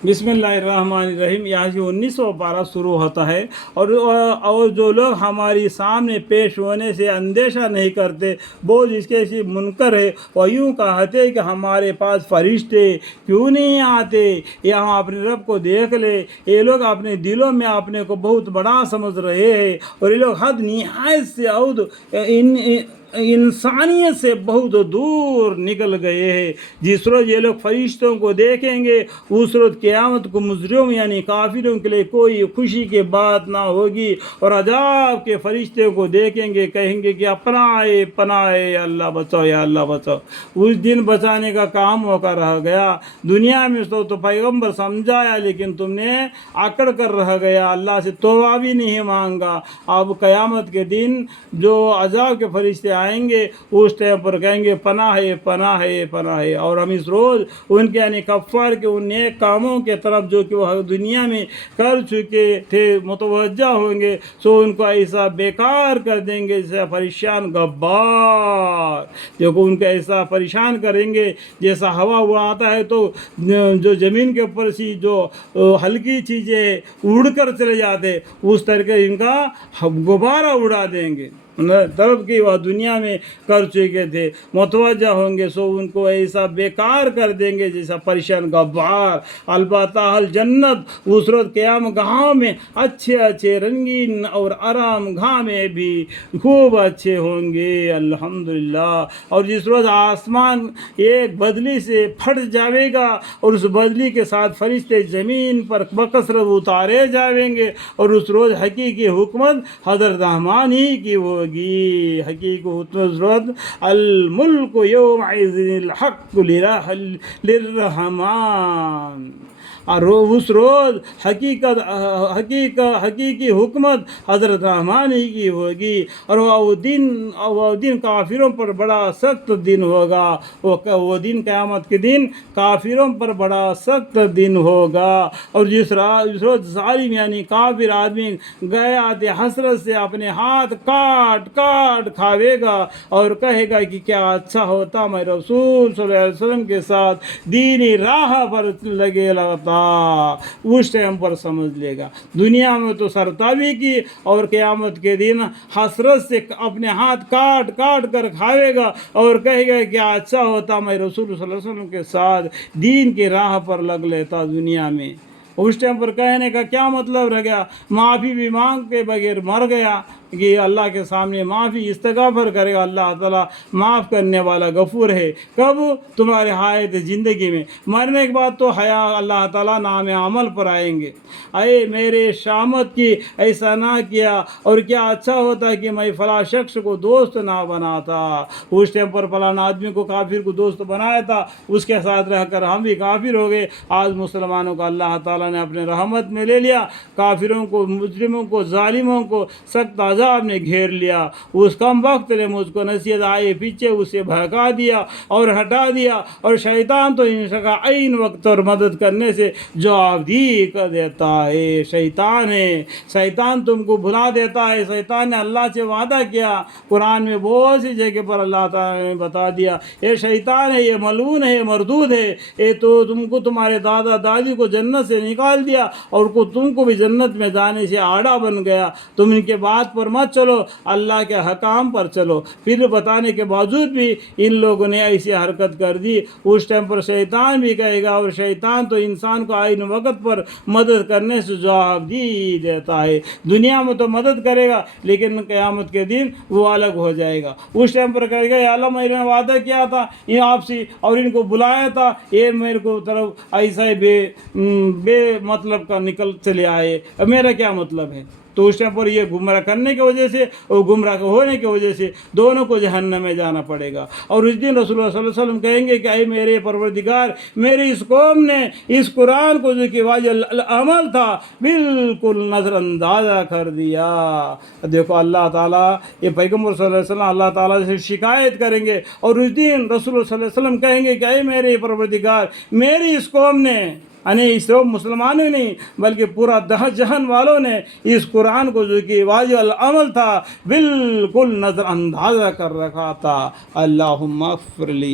बिस्मिल्लाहिर्रहमानिर्रहीम। यहाँ से 19वां पारा शुरू होता है। और जो लोग हमारी सामने पेश होने से अंदेशा नहीं करते, वो जिसके से मुनकर है, वो यूँ कहते कि हमारे पास फरिश्ते क्यों नहीं आते, या हम अपने रब को देख ले। ये लोग अपने दिलों में अपने को बहुत बड़ा समझ रहे हैं, और ये लोग हद निहायत से और इंसानियत से बहुत दूर निकल गए हैं। जिस रोज़ ये लोग फरिश्तों को देखेंगे, उस रोज़ क़यामत को मुजरिम यानी काफिरों के लिए कोई खुशी की बात ना होगी, और अजाब के फरिश्ते को देखेंगे, कहेंगे कि अपनाए पनाए, अल्लाह बचाओ या अल्लाह बचाओ। उस दिन बचाने का काम होकर रह गया। दुनिया में तो पैगंबर समझाया, लेकिन तुमने आकड़ कर रह गया, अल्लाह से तौबा भी नहीं मांगा। अब क़यामत के दिन जो अजाब के फरिश्ते आएंगे, उस टाइम पर कहेंगे पनाह है पनाह है पनाह है। और हम इस रोज़ उनके यानी कफ़ार के उन नेक कामों के तरफ जो कि वह दुनिया में कर चुके थे मुतवज्जा होंगे, सो उनको ऐसा बेकार कर देंगे जैसा परेशान गब्बार। देखो उनको ऐसा परेशान करेंगे जैसा हवा उड़ाता है तो जो ज़मीन के ऊपर सी जो हल्की चीज़ें उड़कर चले जाते, उस तरह के इनका गुब्बारा उड़ा देंगे। तरफ की वह दुनिया में कर चुके थे मुतवज्जा होंगे, सो उनको ऐसा बेकार कर देंगे जैसा परेशान गब्बार। अलबत्ता अहल जन्नत उस रोज़ क़याम गाँव में अच्छे अच्छे रंगीन और आराम गाह में भी खूब अच्छे होंगे, अल्हम्दुलिल्लाह। और जिस रोज़ आसमान एक बदली से फट जाएगा, और उस बदली के साथ फरिश्ते ज़मीन पर बकसरत उतारे जाएंगे, और उस रोज़ हकीकी हुकूमत हज़रत रहमान ही की होगी। हकीकी हुकूमत अल मुल्क यौमइज़िल हक़्क़ु लिर्रहमान। और उस रोज़ हकीकी हुकूमत हज़रत रहमान ही की होगी। और वो दिन काफिरों पर बड़ा सख्त दिन होगा। वो दिन क़यामत के दिन काफिरों पर बड़ा सख्त दिन होगा। और जिस रोज़ ज़ालिम यानी काफिर आदमी गए आते हसरत से अपने हाथ काट काट खावेगा, और कहेगा कि क्या अच्छा होता मैं रसूल सल्लल्लाहु अलैहि वसल्लम के साथ दीनी राह पर लगे लगता। उस टाइम पर समझ लेगा दुनिया में तो सरताबी की, और क़यामत के दिन हसरत से अपने हाथ काट काट कर खावेगा, और कहेगा क्या अच्छा होता मैं रसूल सल्लल्लाहु अलैहि वसल्लम के साथ दीन की राह पर लग लेता दुनिया में। उस टाइम पर कहने का क्या मतलब रह गया? माफ़ी भी मांग के बगैर मर गया कि अल्लाह के सामने माफ़ी इस्तग़फ़ार करेगा। अल्लाह ताला माफ़ करने वाला गफ़ूर है। कब? तुम्हारे हायत ज़िंदगी में। मरने के बाद तो हया अल्लाह ताला नाम अमल पर आएंगे। अरे मेरे शामत की ऐसा ना किया, और क्या अच्छा होता कि मैं फ़ला शख्स को दोस्त ना बनाता। उस टाइम पर फ़लाना आदमी को काफिर को दोस्त बनाया था, उसके साथ रहकर हम भी काफिर हो गए। आज मुसलमानों को अल्लाह ताला ने अपने रहमत में ले लिया, काफिरों को, मुजरिमों को, जालिमों को सख्त अज़ाब ने घेर लिया। उस कम वक्त ने मुझको नसीहत आए पीछे उसे भड़का दिया और हटा दिया, और शैतान तो इनका ऐन वक्त और मदद करने से जवाबदेही कर देता है। शैतान है, शैतान तुमको भुला देता है। शैतान ने अल्लाह से वादा किया, कुरान में बहुत सी जगह पर अल्लाह ताला ने बता दिया, ये शैतान है, ये मलून है, मरदूद है, ये तो तुमको तुम्हारे दादा दादी को जन्नत से निकाल दिया, और तुमको भी जन्नत में जाने से आड़ा बन गया। तुम इनके बात पर मत चलो, अल्लाह के हकाम पर चलो। फिर बताने के बावजूद भी इन लोगों ने ऐसी हरकत कर दी। उस टाइम पर शैतान भी कहेगा, और शैतान तो इंसान को आइन वक्त पर मदद करने से जवाब दी देता है। दुनिया में तो मदद करेगा, लेकिन क़यामत के दिन वो अलग हो जाएगा। उस टाइम पर कहेगा या अल्लाह मैंने वादा किया था ये आपसे, और इनको बुलाया था, ये मेरे को तरफ ऐसा ही बे मतलब का निकल चले आए, मेरा क्या मतलब है? तो उस टाइम पर ये गुमराह करने की वजह से और गुमराह होने की वजह से दोनों को जहन्नम में जाना पड़ेगा। और उस दिन रसूलुल्लाह सल्लल्लाहु अलैहि वसल्लम कहेंगे कि ऐ मेरे परवरदिगार, मेरी इस कौम ने इस कुरान को जो कि वाजिब अमल था बिल्कुल नज़रअंदाज़ा कर दिया। देखो अल्लाह ताला, ये पैगम्बर सल्लल्लाहु अलैहि वसल्लम अल्लाह ताला से शिकायत करेंगे, और उस दिन रसूलुल्लाह सल्लल्लाहु अलैहि वसल्लम कहेंगे कि ऐ मेरे परवरदिगार, मेरी इस कौम ने, यानी इस मुसलमानों नहीं बल्कि पूरा जहान वालों ने इस कुरान को जो कि वाजिब अमल था बिल्कुल नज़रअंदाज़ा कर रखा था। अल्लाहुम्मा अग़फ़िर ली।